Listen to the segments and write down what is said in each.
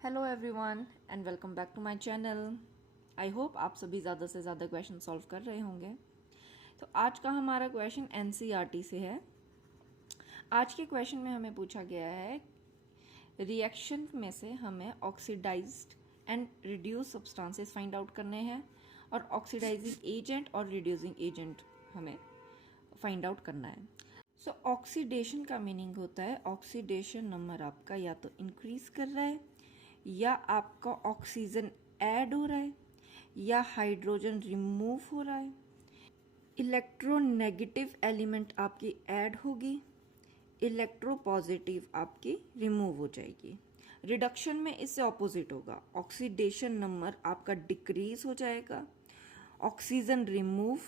Hello everyone and welcome back to my channel. I hope आप सभी ज़्यादा से ज़्यादा क्वेश्चन सॉल्व कर रहे होंगे। तो आज का हमारा क्वेश्चन एनसीईआरटी से है। आज के क्वेश्चन में हमें पूछा गया है रिएक्शन में से हमें oxidised and reduce substances find out करने हैं और ऑक्सीडाइजिंग एजेंट और रिड्यूसिंग एजेंट हमें फाइंड आउट करना है। सो ऑक्सीडेशन का मीनिंग होता है ऑक्सीडेशन नंबर आपका या तो इंक्रीज कर रहा है या आपका ऑक्सीजन ऐड हो रहा है या हाइड्रोजन रिमूव हो रहा है। इलेक्ट्रोनेगेटिव एलिमेंट आपकी ऐड होगी, इलेक्ट्रोपॉजिटिव आपकी रिमूव हो जाएगी। रिडक्शन में इससे ऑपोजिट होगा, ऑक्सीडेशन नंबर आपका डिक्रीज हो जाएगा, oxygen remove,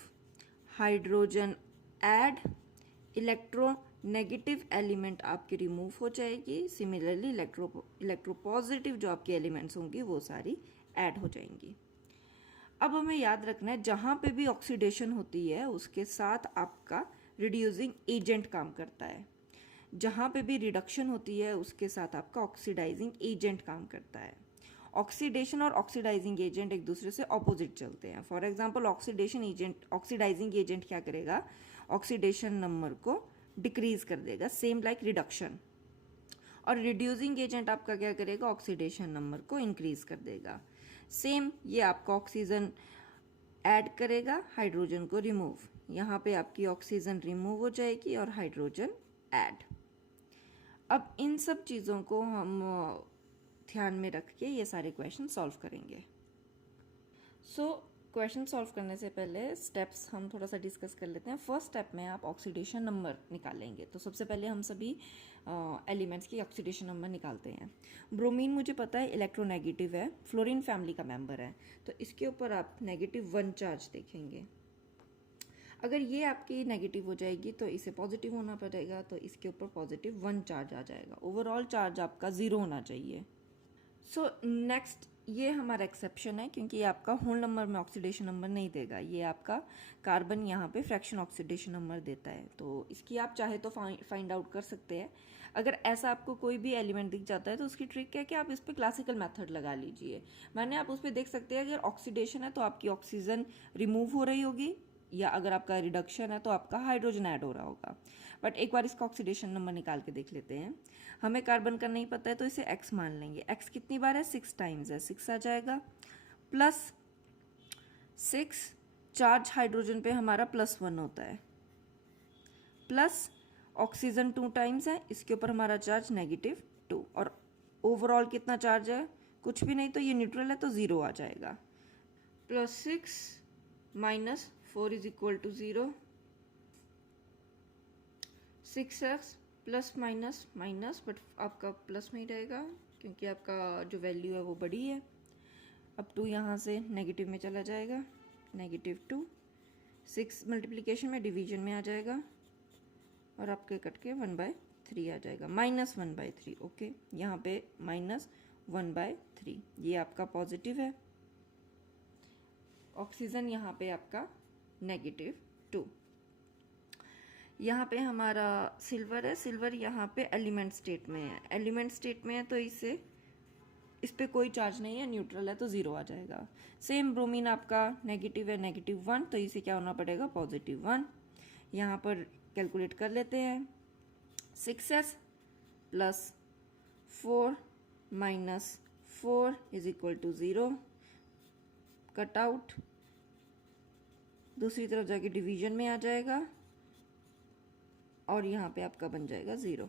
hydrogen add, electronegative element आपकी रिमूव हो जाएगी। सिमिलरली इलेक्ट्रोपॉजिटिव जो आपके एलिमेंट्स होंगी वो सारी ऐड हो जाएंगी। अब हमें याद रखना है जहाँ पे भी ऑक्सीडेशन होती है उसके साथ आपका रिड्यूसिंग एजेंट काम करता है, जहाँ पे भी रिडक्शन होती है उसके साथ आपका ऑक्सीडाइजिंग एजेंट काम करता है। ऑक्सीडेशन और ऑक्सीडाइजिंग एजेंट एक दूसरे से ऑपोजिट चलते हैं। फॉर एग्जांपल ऑक्सीडाइजिंग एजेंट क्या करेगा, ऑक्सीडेशन नंबर को डिक्रीज कर देगा, सेम लाइक रिडक्शन। और रिड्यूसिंग एजेंट आपका क्या करेगा, ऑक्सीडेशन नंबर को इंक्रीज कर देगा। सेम ये आपका ऑक्सीजन ऐड करेगा, हाइड्रोजन को रिमूव। यहाँ पे आपकी ऑक्सीजन रिमूव हो जाएगी और हाइड्रोजन ऐड। अब इन सब चीज़ों को हम ध्यान में रख के ये सारे क्वेश्चन सॉल्व करेंगे। क्वेश्चन सॉल्व करने से पहले स्टेप्स हम थोड़ा सा डिस्कस कर लेते हैं। फर्स्ट स्टेप में आप ऑक्सीडेशन नंबर निकालेंगे। तो सबसे पहले हम सभी एलिमेंट्स की ऑक्सीडेशन नंबर निकालते हैं। ब्रोमीन मुझे पता है इलेक्ट्रोनेगेटिव है, फ्लोरीन फैमिली का मेंबर है, तो इसके ऊपर आप -1 चार्ज देखेंगे। अगर ये आपकी नेगेटिव हो जाएगी तो इसे पॉजिटिव होना पड़ेगा, तो इसके ऊपर +1 चार्ज आ जाएगा। ओवरऑल चार्ज आपका 0 होना चाहिए। नेक्स्ट ये हमारा एक्सेप्शन है क्योंकि ये आपका होल नंबर में ऑक्सीडेशन नंबर नहीं देगा, ये आपका कार्बन यहाँ पे फ्रैक्शन ऑक्सीडेशन नंबर देता है। तो इसकी आप चाहे तो फाइंड आउट कर सकते हैं। अगर ऐसा आपको कोई भी एलिमेंट दिख जाता है तो उसकी ट्रिक है कि आप इस पर क्लासिकल मेथड लगा लीजिए। माने आप उस पर देख सकते हैं अगर ऑक्सीडेशन है तो आपकी ऑक्सीजन रिमूव हो रही होगी, या अगर आपका रिडक्शन है तो आपका हाइड्रोजन ऐड हो रहा होगा। बट एक बार इसका ऑक्सीडेशन नंबर निकाल के देख लेते हैं। हमें कार्बन का नहीं पता है तो इसे x मान लेंगे। x कितनी बार है, 6 टाइम्स है, 6 आ जाएगा। +6 चार्ज हाइड्रोजन पे हमारा +1 होता है, प्लस ऑक्सीजन 2 टाइम्स है, इसके ऊपर हमारा चार्ज -2। और ओवरऑल कितना चार्ज है, कुछ भी नहीं, तो ये न्यूट्रल है तो 0 आ जाएगा। +6 -4 = 0। 6x plus minus minus, but आपका प्लस में ही रहेगा क्योंकि आपका जो वैल्यू है वो बड़ी है। अब 2 यहाँ से नेगेटिव में चला जाएगा, -2। 6 मल्टीप्लिकेशन में डिवीजन में आ जाएगा और आपके कट के 1/3 आ जाएगा, -1/3। ओके, यहाँ पे -1/3, ये आपका पॉजिटिव है। ऑक्सीजन यहाँ पे आपका -2। यहाँ पे हमारा सिल्वर है, सिल्वर यहाँ पे एलिमेंट स्टेट में है, एलिमेंट स्टेट में है तो इस पे कोई चार्ज नहीं है, न्यूट्रल है तो 0 आ जाएगा। सेम ब्रोमीन आपका नेगेटिव है, -1, तो इसे क्या होना पड़ेगा, +1। यहाँ पर कैलकुलेट कर लेते हैं। 6s + 4 - 4 = 0। कट आउट, दूसरी तरफ जाके डिवीजन में आ जाएगा और यहाँ पे आपका बन जाएगा 0।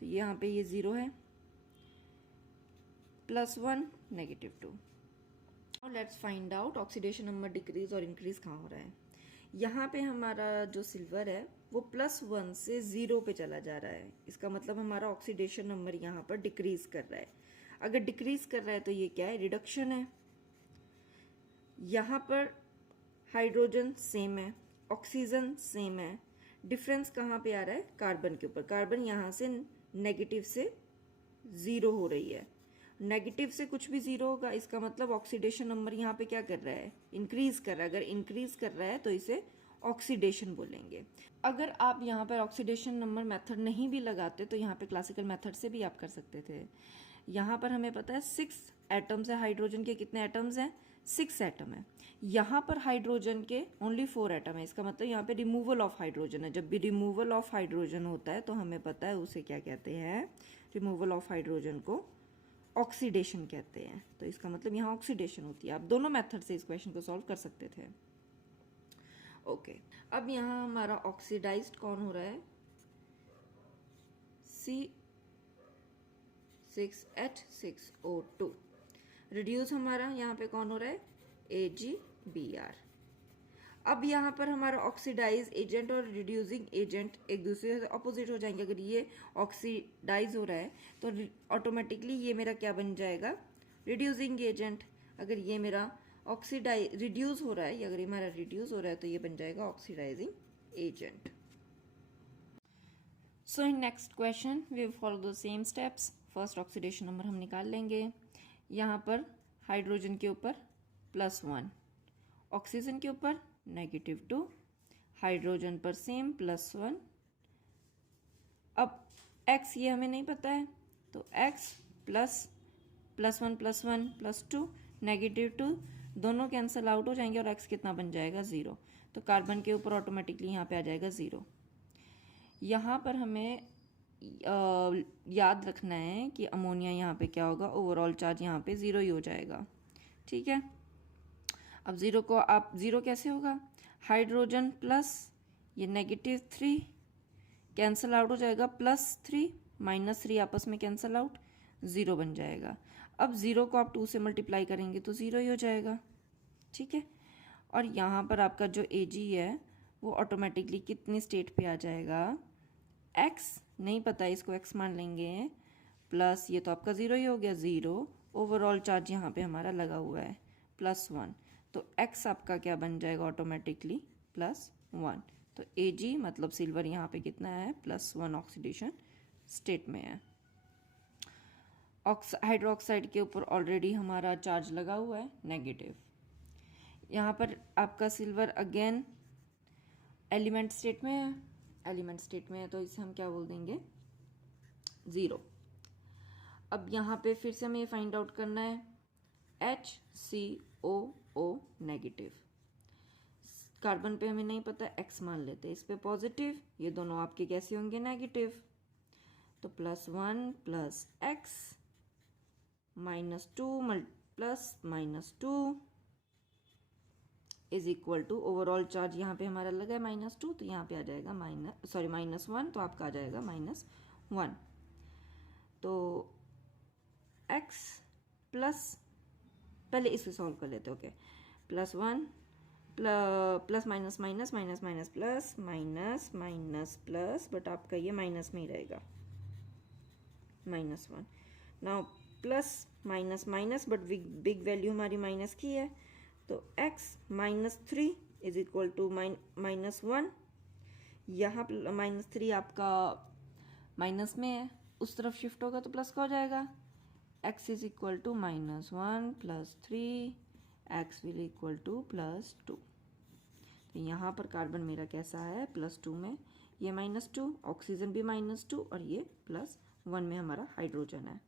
तो यहाँ पे ये 0 है, +1 -2। और let's find out oxidation number decrease और इंक्रीज कहाँ हो रहा है। यहाँ पे हमारा जो सिल्वर है वो +1 से 0 पे चला जा रहा है, इसका मतलब हमारा ऑक्सीडेशन नंबर यहाँ पर डिक्रीज कर रहा है। अगर डिक्रीज कर रहा है तो ये क्या है, रिडक्शन है। यहाँ पर हाइड्रोजन सेम है, ऑक्सीजन सेम है, डिफरेंस कहाँ पे आ रहा है, कार्बन के ऊपर। कार्बन यहाँ से नेगेटिव से 0 हो रही है, नेगेटिव से कुछ भी 0 होगा, इसका मतलब ऑक्सीडेशन नंबर यहाँ पे क्या कर रहा है, इंक्रीज कर रहा है। अगर इंक्रीज कर रहा है तो इसे ऑक्सीडेशन बोलेंगे। अगर आप यहाँ पर ऑक्सीडेशन नंबर मेथड नहीं भी लगाते तो यहाँ पे क्लासिकल मेथड से भी आप कर सकते थे। यहाँ पर हमें पता है 6 एटम्स है, हाइड्रोजन के कितने एटम्स हैं, 6 एटम है। यहाँ पर हाइड्रोजन के ओनली 4 एटम है, इसका मतलब यहाँ पे रिमूवल ऑफ हाइड्रोजन है। जब भी रिमूवल ऑफ हाइड्रोजन होता है तो हमें पता है उसे क्या कहते हैं, रिमूवल ऑफ हाइड्रोजन को ऑक्सीडेशन कहते हैं। तो इसका मतलब यहाँ ऑक्सीडेशन होती है। आप दोनों मेथड से इस क्वेश्चन को सॉल्व कर सकते थे। ओके, अब यहाँ हमारा ऑक्सीडाइज्ड कौन हो रहा है, C6H6O2। रिड्यूस हमारा यहाँ पे कौन हो रहा है, AgBr। अब यहाँ पर हमारा ऑक्सीडाइज एजेंट और रिड्यूसिंग एजेंट एक दूसरे से अपोजिट हो जाएंगे। अगर ये ऑक्सीडाइज हो रहा है तो ऑटोमेटिकली ये मेरा क्या बन जाएगा, रिड्यूसिंग एजेंट। अगर ये मेरा रिड्यूस हो रहा है, या अगर ये हमारा रिड्यूस हो रहा है तो ये बन जाएगा oxidising agent. So in next question we follow the same steps. First oxidation number हम निकाल लेंगे। यहाँ पर हाइड्रोजन के ऊपर +1, ऑक्सीजन के ऊपर -2, हाइड्रोजन पर सेम +1। अब x ये हमें नहीं पता है, तो x +1 +1 +2 -2 दोनों कैंसिल आउट हो जाएंगे और x कितना बन जाएगा, 0। तो कार्बन के ऊपर ऑटोमेटिकली यहाँ पे आ जाएगा 0। यहाँ पर हमें याद रखना है कि अमोनिया यहाँ पे क्या होगा, ओवरऑल चार्ज यहाँ पे 0 ही हो जाएगा। ठीक है, अब 0 को आप 0 कैसे होगा, हाइड्रोजन प्लस ये -3 कैंसिल आउट हो जाएगा, +3 -3 आपस में कैंसिल आउट, 0 बन जाएगा। अब 0 को आप 2 से मल्टीप्लाई करेंगे तो 0 ही हो जाएगा। ठीक है, और यहाँ पर आपका जो Ag है वो ऑटोमेटिकली कितनी स्टेट पे आ जाएगा, x नहीं पता है, इसको x मान लेंगे, प्लस ये तो आपका 0 ही हो गया, 0 ओवरऑल चार्ज यहाँ पे हमारा लगा हुआ है +1, तो x आपका क्या बन जाएगा ऑटोमेटिकली +1। तो Ag मतलब सिल्वर यहाँ पे कितना है, +1 ऑक्सीडेशन स्टेट में है। हाइड्रोक्साइड के ऊपर ऑलरेडी हमारा चार्ज लगा हुआ है नेगेटिव। यहाँ पर आपका सिल्वर अगेन एलिमेंट स्टेट में है, एलिमेंट स्टेट में है तो इसे हम क्या बोल देंगे, 0। अब यहाँ पे फिर से हमें ये फाइंड आउट करना है, HCOO नेगेटिव। कार्बन पे हमें नहीं पता, x मान लेते हैं, इस पे पॉजिटिव, ये दोनों आपके कैसे होंगे, नेगेटिव। तो +1 + x -2 + -2 is equal to, overall charge यहाँ पे हमारा लगा है -2, तो यहाँ पे आ जाएगा -1, तो आपका आ जाएगा -1। तो x प्लस, पहले इसे सॉल्व कर लेते हैं। Okay, +1 plus minus minus minus minus plus minus minus plus, but आपका ये माइनस में ही रहेगा, -1। Now plus minus minus, but big value हमारी माइनस की है, तो x -3 इज इक्वल टू -1। यहाँ -3 आपका माइनस में है, उस तरफ शिफ्ट होगा तो प्लस का हो जाएगा। x is equal to -1 + 3, x will equal to +2। तो यहाँ पर कार्बन मेरा कैसा है, +2 में, ये -2, ऑक्सीजन भी -2, और ये +1 में हमारा हाइड्रोजन है।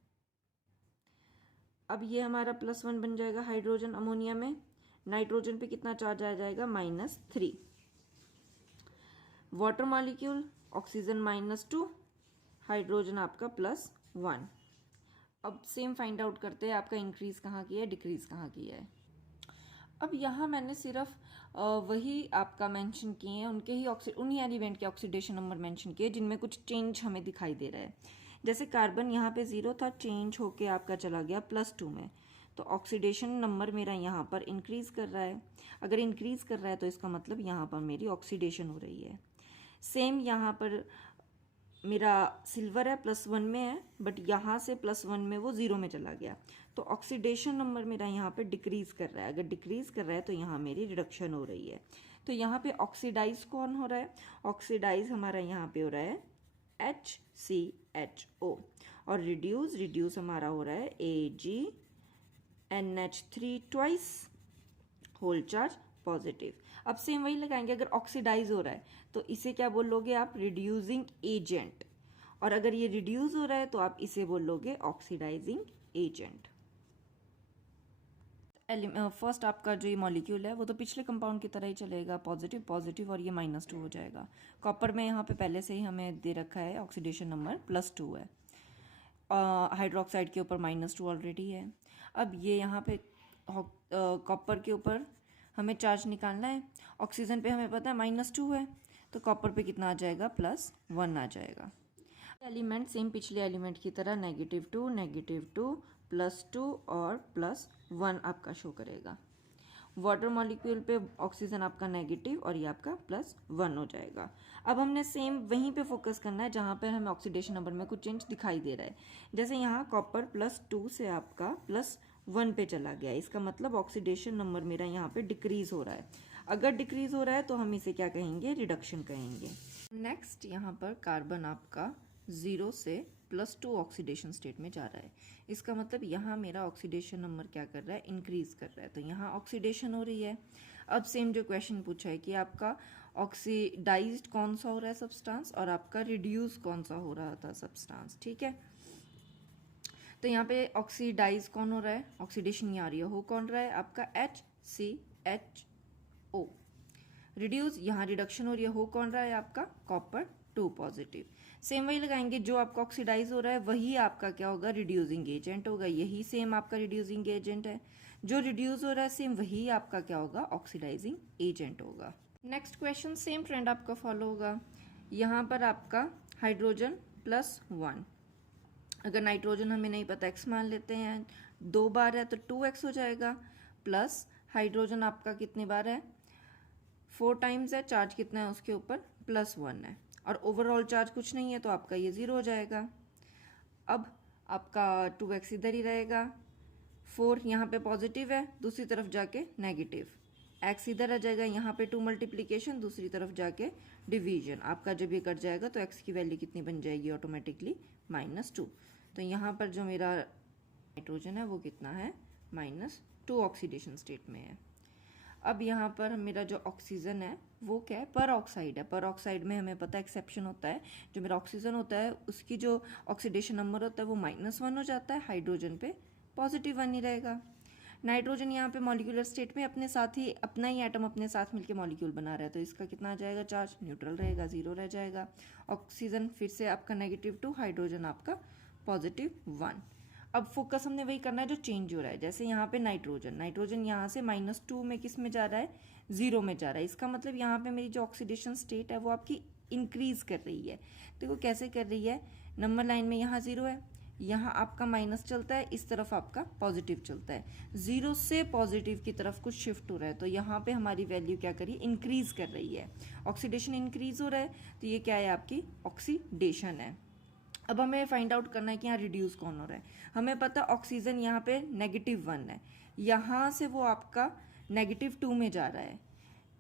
अब ये हमारा +1 बन जाएगा हाइड्रोजन अमोनिया में। नाइट्रोजन पे कितना चार्ज आ जाएगा, -3। वाटर मॉलिक्यूल, ऑक्सीजन -2, हाइड्रोजन आपका +1। अब सेम फाइंड आउट करते हैं, आपका इंक्रीज कहाँ किया है, डिक्रीज कहाँ किया है। अब यहाँ मैंने सिर्फ वही आपका मेंशन किए हैं, उनके ही उन्हीं एलिमेंट के ऑक्सीडेशन नंबर मेंशन किए जिनमें कुछ चेंज हमें दिखाई दे रहा है। जैसे कार्बन यहाँ पे 0 था, चेंज होके आपका चला गया +2 में, तो ऑक्सीडेशन नंबर मेरा यहाँ पर इंक्रीज कर रहा है। अगर इंक्रीज कर रहा है तो इसका मतलब यहाँ पर मेरी ऑक्सीडेशन हो रही है। सेम यहाँ पर मेरा सिल्वर है, +1 में है, बट यहाँ से +1 में वो 0 में चला गया, तो ऑक्सीडेशन नंबर मेरा यहाँ पे डिक्रीज कर रहा है। अगर डिक्रीज कर रहा है तो यहाँ मेरी रिडक्शन हो रही है। तो यहाँ पे ऑक्सीडाइज कौन हो रहा है, ऑक्सीडाइज हमारा यहाँ पे हो रहा है HCHO, और रिड्यूस हमारा हो रहा है AgNH3 twice, whole charge positive. अब सेम वही लगाएंगे, अगर ऑक्सीडाइज हो रहा है तो इसे क्या बोलोगे आप, रिड्यूसिंग एजेंट, और अगर ये रिड्यूस हो रहा है तो आप इसे बोलोगे ऑक्सीडाइजिंग एजेंट। फर्स्ट आपका जो ये मॉलिक्यूल है वो तो पिछले कंपाउंड की तरह ही चलेगा, पॉजिटिव पॉजिटिव और ये -2 हो जाएगा। कॉपर में यहाँ पे पहले से ही हमें दे रखा है ऑक्सीडेशन नंबर +2 है, हाइड्रोक्साइड के ऊपर -2 ऑलरेडी है। अब ये यहाँ पे कॉपर के ऊपर हमें चार्ज निकालना है, ऑक्सीजन पे हमें पता है -2 है, तो कॉपर पे कितना आ जाएगा +1 आ जाएगा। एलिमेंट सेम पिछले एलिमेंट की तरह -2 -2 +2 और +1 आपका शो करेगा। वाटर मॉलिक्यूल पे ऑक्सीजन आपका नेगेटिव और ये आपका +1 हो जाएगा। अब हमने सेम वहीं पे फोकस करना है जहाँ पर हमें ऑक्सीडेशन नंबर में कुछ चेंज दिखाई दे रहा है। जैसे यहाँ कॉपर +2 से आपका +1 पे चला गया, इसका मतलब ऑक्सीडेशन नंबर मेरा यहाँ पे डिक्रीज हो रहा है। अगर डिक्रीज हो रहा है तो हम इसे क्या कहेंगे, रिडक्शन कहेंगे। नेक्स्ट यहाँ पर कार्बन आपका 0 से +2 ऑक्सीडेशन स्टेट में जा रहा है, इसका मतलब यहाँ मेरा ऑक्सीडेशन नंबर क्या कर रहा है, इंक्रीज कर रहा है, तो यहाँ ऑक्सीडेशन हो रही है। अब सेम जो क्वेश्चन पूछा है कि आपका ऑक्सीडाइज्ड कौन सा हो रहा है सब्सटेंस और आपका रिड्यूस कौन सा हो रहा था सब्सटेंस, ठीक है। तो यहाँ पे ऑक्सीडाइज कौन हो रहा है, ऑक्सीडेशन यहाँ आ रही है, हो कौन रहा है आपका HCHO। रिड्यूस यहाँ रिडक्शन हो रही है, हो कौन रहा है आपका कॉपर 2 पॉजिटिव। सेम वही लगाएंगे, जो आपका ऑक्सीडाइज हो रहा है वही आपका क्या होगा, रिड्यूसिंग एजेंट होगा, यही सेम आपका रिड्यूसिंग एजेंट है। जो रिड्यूस हो रहा है सेम वही आपका क्या होगा, ऑक्सीडाइजिंग एजेंट होगा। नेक्स्ट क्वेश्चन सेम ट्रेंड आपका फॉलो होगा। यहाँ पर आपका हाइड्रोजन +1, अगर नाइट्रोजन हमें नहीं पता x मान लेते हैं, 2 बार है तो 2x हो जाएगा, प्लस हाइड्रोजन आपका कितने बार है, 4 टाइम्स है, चार्ज कितना है उसके ऊपर +1 है, और ओवरऑल चार्ज कुछ नहीं है तो आपका ये 0 हो जाएगा। अब आपका 2x इधर ही रहेगा, 4 यहाँ पे पॉजिटिव है, दूसरी तरफ जाके नेगेटिव, x इधर आ जाएगा, यहाँ पे 2 मल्टीप्लीकेशन, दूसरी तरफ जाके डिवीजन, आपका जब ये कट जाएगा तो x की वैल्यू कितनी बन जाएगी ऑटोमेटिकली -2। तो यहाँ पर जो मेरा नाइट्रोजन है वो कितना है, -2 ऑक्सीडेशन स्टेट में है। अब यहाँ पर मेरा जो ऑक्सीजन है वो क्या है, पर ऑक्साइड है। पर ऑक्साइड में हमें पता है एक्सेप्शन होता है, जो मेरा ऑक्सीजन होता है उसकी जो ऑक्सीडेशन नंबर होता है वो -1 हो जाता है, हाइड्रोजन पे +1 ही रहेगा। नाइट्रोजन यहाँ पे मॉलिक्यूलर स्टेट में अपने साथ ही अपना ही एटम अपने साथ मिलकर मॉलिक्यूल बना रहा है, तो इसका कितना आ जाएगा, चार्ज न्यूट्रल रहेगा, 0 रह जाएगा। ऑक्सीजन फिर से आपका -2, हाइड्रोजन आपका +1। अब फोकस हमने वही करना है जो चेंज हो रहा है। जैसे यहाँ पे नाइट्रोजन यहाँ से -2 में किस में जा रहा है, 0 में जा रहा है, इसका मतलब यहाँ पे मेरी जो ऑक्सीडेशन स्टेट है वो आपकी इंक्रीज कर रही है। देखो कैसे कर रही है, नंबर लाइन में यहाँ 0 है, यहाँ आपका माइनस चलता है, इस तरफ आपका पॉजिटिव चलता है, 0 से पॉजिटिव की तरफ कुछ शिफ्ट हो रहा है, तो यहाँ पे हमारी वैल्यू क्या करी, इंक्रीज कर रही है। ऑक्सीडेशन इंक्रीज हो रहा है तो ये क्या है, आपकी ऑक्सीडेशन है। अब हमें फाइंड आउट करना है कि यहाँ रिड्यूस कौन हो रहा है। हमें पता ऑक्सीजन यहाँ पे -1 है, यहाँ से वो आपका -2 में जा रहा है,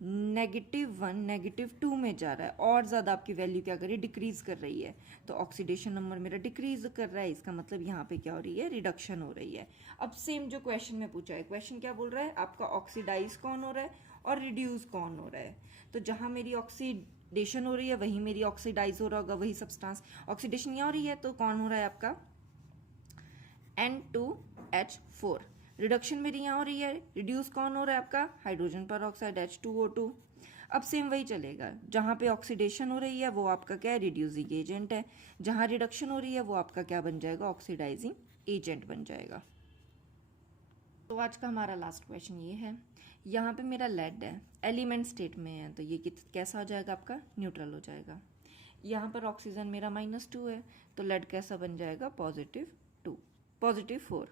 -1 -2 में जा रहा है, और ज़्यादा आपकी वैल्यू क्या कर रही है, डिक्रीज कर रही है, तो ऑक्सीडेशन नंबर मेरा डिक्रीज कर रहा है, इसका मतलब यहाँ पे क्या हो रही है, रिडक्शन हो रही है। अब सेम जो क्वेश्चन में पूछा है, क्वेश्चन क्या बोल रहा है, आपका ऑक्सीडाइज कौन हो रहा है और रिड्यूस कौन हो रहा है। तो जहाँ मेरी ऑक्सीडेशन हो रही है वही मेरी ऑक्सीडाइज हो रहा होगा, वही सब्सटेंस। ऑक्सीडेशन यहाँ हो रही है तो कौन हो रहा है आपका N2H4। रिडक्शन मेरी यहाँ हो रही है, रिड्यूस कौन हो रहा है आपका, हाइड्रोजन पर ऑक्साइड H2O2। अब सेम वही चलेगा, जहाँ पे ऑक्सीडेशन हो रही है वो आपका क्या है, रिड्यूसिंग एजेंट है, जहाँ रिडक्शन हो रही है वो आपका क्या बन जाएगा, ऑक्सीडाइजिंग एजेंट बन जाएगा। तो आज का हमारा लास्ट क्वेश्चन ये है, यहाँ पे मेरा लेड है, एलिमेंट स्टेट में है, तो ये कैसा हो जाएगा आपका, न्यूट्रल हो जाएगा। यहाँ पर ऑक्सीजन मेरा -2 है तो लेड कैसा बन जाएगा, +4।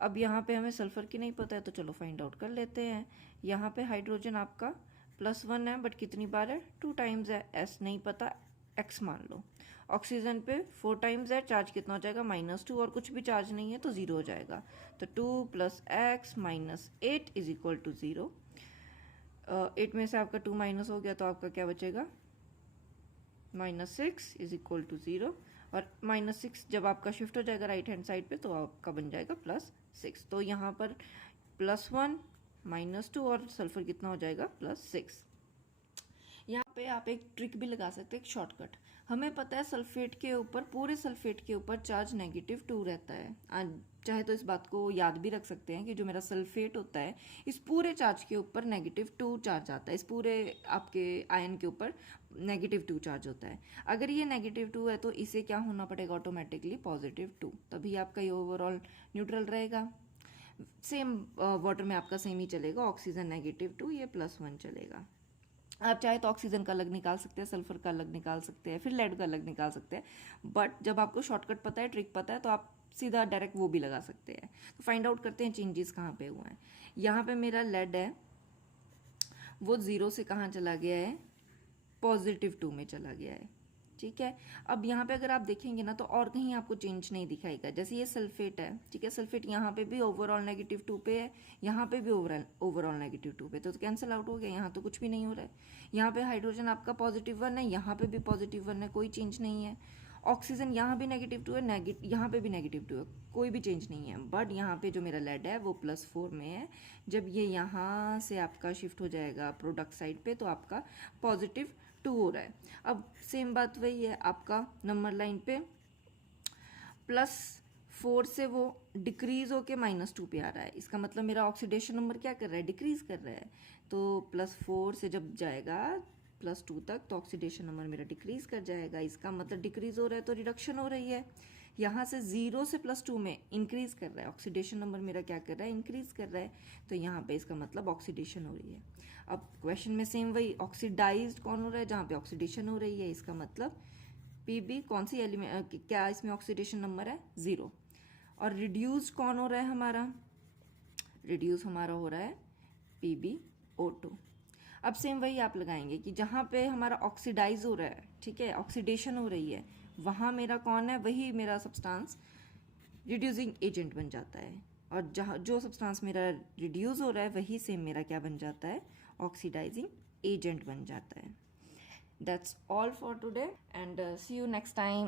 अब यहाँ पे हमें सल्फर की नहीं पता है तो चलो फाइंड आउट कर लेते हैं। यहाँ पे हाइड्रोजन आपका +1 है, बट कितनी बार है, 2 टाइम्स है, S नहीं पता, X मान लो। ऑक्सीजन पे 4 टाइम्स है, चार्ज कितना हो जाएगा, -2, और कुछ भी चार्ज नहीं है तो 0 हो जाएगा, तो 2 + x - 8 = 0। 8 में से आपका 2 माइनस हो गया तो आपका क्या बचेगा, -6 = 0, और -6 जब आपका शिफ्ट हो जाएगा राइट हैंड साइड पे तो आपका बन जाएगा +6। तो यहाँ पर +1 -2 और सल्फर कितना हो जाएगा, +6। यहाँ पे आप एक ट्रिक भी लगा सकते हैं, एक शॉर्टकट। हमें पता है सल्फेट के ऊपर, पूरे सल्फेट के ऊपर चार्ज -2 रहता है। चाहे तो इस बात को याद भी रख सकते हैं कि जो मेरा सल्फेट होता है इस पूरे चार्ज के ऊपर -2 चार्ज आता है, इस पूरे आपके आयन के ऊपर -2 चार्ज होता है। अगर ये -2 है तो इसे क्या होना पड़ेगा ऑटोमेटिकली +2, तभी आपका ये ओवरऑल न्यूट्रल रहेगा। सेम वाटर में आपका सेम ही चलेगा, ऑक्सीजन -2, ये +1 चलेगा। आप चाहे तो ऑक्सीजन का अलग निकाल सकते हैं, सल्फर का अलग निकाल सकते हैं, फिर लेड का अलग निकाल सकते हैं। बट जब आपको शॉर्टकट पता है, ट्रिक पता है, तो आप सीधा डायरेक्ट वो भी लगा सकते हैं। तो फाइंड आउट करते हैं चेंजेस कहाँ पे हुए हैं। यहाँ पे मेरा लेड है वो 0 से कहाँ चला गया है, +2 में चला गया है। ठीक है, अब यहाँ पे अगर आप देखेंगे ना तो और कहीं आपको चेंज नहीं दिखाएगा। जैसे ये सल्फेट है, ठीक है, सल्फेट यहाँ पे भी ओवरऑल -2 पे है, यहाँ पे भी ओवरऑल -2 पे, तो कैंसिल आउट हो गया, यहाँ तो कुछ भी नहीं हो रहा है। यहाँ पे हाइड्रोजन आपका +1 है, यहाँ पे भी +1 है, कोई चेंज नहीं है। ऑक्सीजन यहाँ भी -2 है, यहाँ पे भी -2 है, कोई भी चेंज नहीं है। बट यहाँ पे जो मेरा लेड है वो +4 में है। जब ये यहाँ से आपका शिफ्ट हो जाएगा प्रोडक्ट साइड पे तो आपका +2 हो रहा है। अब सेम बात वही है आपका नंबर लाइन पे, +4 से वो डिक्रीज होके -2 पे आ रहा है। इसका मतलब मेरा ऑक्सीडेशन नंबर क्या कर रहा है, डिक्रीज कर रहा है। तो +4 से जब जाएगा +2 तक तो ऑक्सीडेशन नंबर मेरा डिक्रीज कर जाएगा। इसका मतलब डिक्रीज हो रहा है तो रिडक्शन हो रही है। यहाँ से 0 से +2 में इंक्रीज कर रहा है, ऑक्सीडेशन नंबर मेरा क्या कर रहा है, इंक्रीज कर रहा है। तो यहाँ पे इसका मतलब ऑक्सीडेशन हो रही है। अब क्वेश्चन में सेम वही, ऑक्सीडाइज्ड कौन हो रहा है, जहाँ पे ऑक्सीडेशन हो रही है, इसका मतलब Pb कौन सी एलिमेंट, क्या इसमें ऑक्सीडेशन नंबर है, 0। और रिड्यूस कौन हो रहा है हमारा, रिड्यूस हमारा हो रहा है PbO2। अब सेम वही आप लगाएंगे कि जहाँ पे हमारा ऑक्सीडाइज हो रहा है, ठीक है, ऑक्सीडेशन हो रही है, वहाँ मेरा कौन है, वही मेरा सब्सटेंस रिड्यूसिंग एजेंट बन जाता है। और जहाँ जो सब्सटेंस मेरा रिड्यूस हो रहा है वही सेम मेरा क्या बन जाता है, ऑक्सीडाइजिंग एजेंट बन जाता है। That's all for today and see you next time.